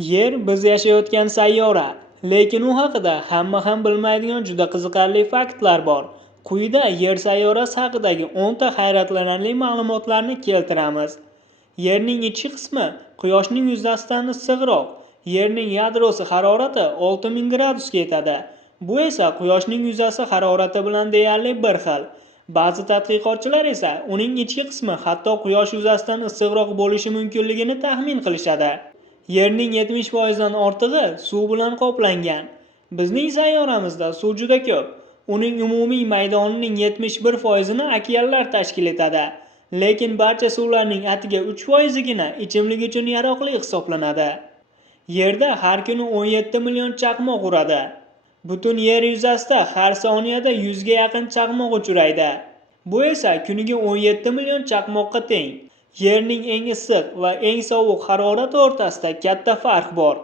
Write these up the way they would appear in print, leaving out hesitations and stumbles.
Yer biz yashayotgan sayyora, lekin u haqida hamma ham bilmaydigan juda qiziqarli faktlar bor. Quyida Yer sayyorasi haqidagi 10 ta hayratlanarli ma'lumotlarni keltiramiz. Yerning ichki qismi Quyoshning yuzasidan issiqroq. Yerning yadrosi harorati 6000 gradusga yetadi. Bu esa Quyoshning yuzasi harorati bilan deyarli bir xil. Ba'zi tadqiqotchilar esa uning ichki qismi hatto Quyosh yuzasidan issiqroq bo'lishi mumkinligini taxmin qilishadi. Yerning 70% dan ortig'i suv bilan qoplangan. Bizning sayyoramizda suv juda ko'p. Uning umumiy maydonining 71% ni okeanlar tashkil etadi. Lekin barcha suvlarning atigi 3%gina ichimlik uchun yaroqli hisoblanadi. Yerda har kuni 17 million chaqmoq uradi. Butun yer yuzasida har soniyada 100 ga yaqin chaqmoq uchraydi. Bu esa kuniga 17 million chaqmoqqa teng. Yerning eng issiq va eng sovuq harorati o'rtasida katta farq bor.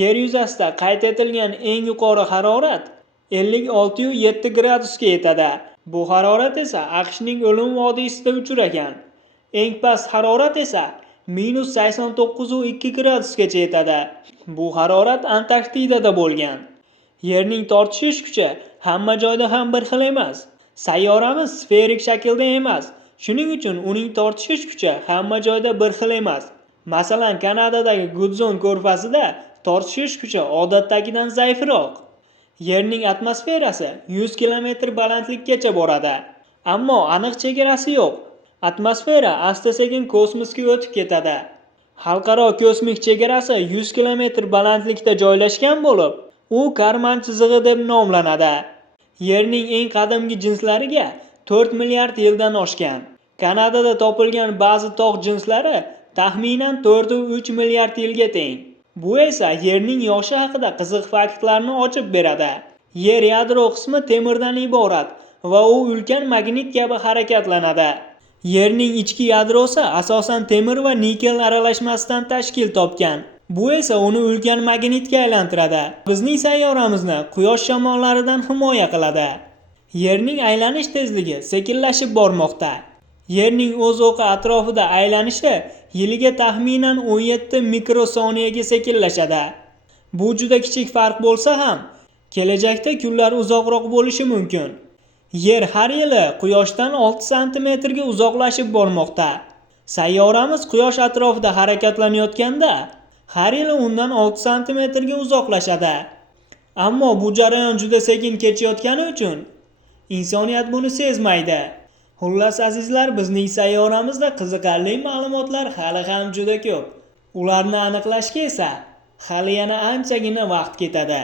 Yer yuzasida qayd etilgan eng yuqori harorat 56,7 gradusga yetadi. Bu harorat esa AQShning O'lim vodiysida uchragan. Eng past harorat esa -89,2 gradusgacha yetadi. Bu harorat Antarktidada bo'lgan. Yerning tortishish kuchi hamma joyda ham bir xil emas. Sayyoramiz sferik shaklda emas. Shuning uchun uning tortishish kuchi hamma joyda bir xil emas. Masalan, Kanadadagi Gudson ko'rfazida tortishish kuchi odatdagidan zaifroq. Yerning atmosferasi 100 kilometr balandlikkacha boradi. Ammo aniq chegarasi yo'q. Atmosfera asta-sekin kosmosga o'tib ketadi. Xalqaro kosmik chegarasi 100 kilometr balandlikda joylashgan bo'lib, u Karman chizig'i deb nomlanadi. Yerning eng qadimgi jinslariga 4 milliard yildan oshgan. Kanadada topilgan ba'zi tog' jinslari taxminan 4,3 milliard yilga teng. Bu esa Yerning yoshi haqida qiziq faktlarni ochib beradi. Yer yadro qismi temirdan iborat va u ulkan magnit kabi harakatlanadi. Yerning ichki yadrosi asosan temir va nikel aralashmasidan tashkil topgan. Bu esa uni ulkan magnitga aylantiradi. Bizning sayyoramizni quyosh shamollaridan himoya qiladi. Yerning aylanish tezligi sekinlashib bormoqda. Yerning o'z o'qi atrofida aylanishi yiliga taxminan 17 mikrosoniyaga sekinlashadi. Bu juda kichik farq bo'lsa ham, kelajakda kunlar uzoqroq bo'lishi mumkin. Yer har yili Quyoshdan 6 santimetrga uzoqlashib bormoqda. Sayyoramiz Quyosh atrofida harakatlanayotganda har yili undan 6 santimetrga uzoqlashadi. Ammo bu jarayon juda sekin kechayotgani uchun insoniyat buni sezmaydi. Xullas azizlar, bizning sayyoramizda qiziqarli ma'lumotlar hali ham juda ko'p. Ularni aniqlashga esa hali yana anchagina vaqt ketadi.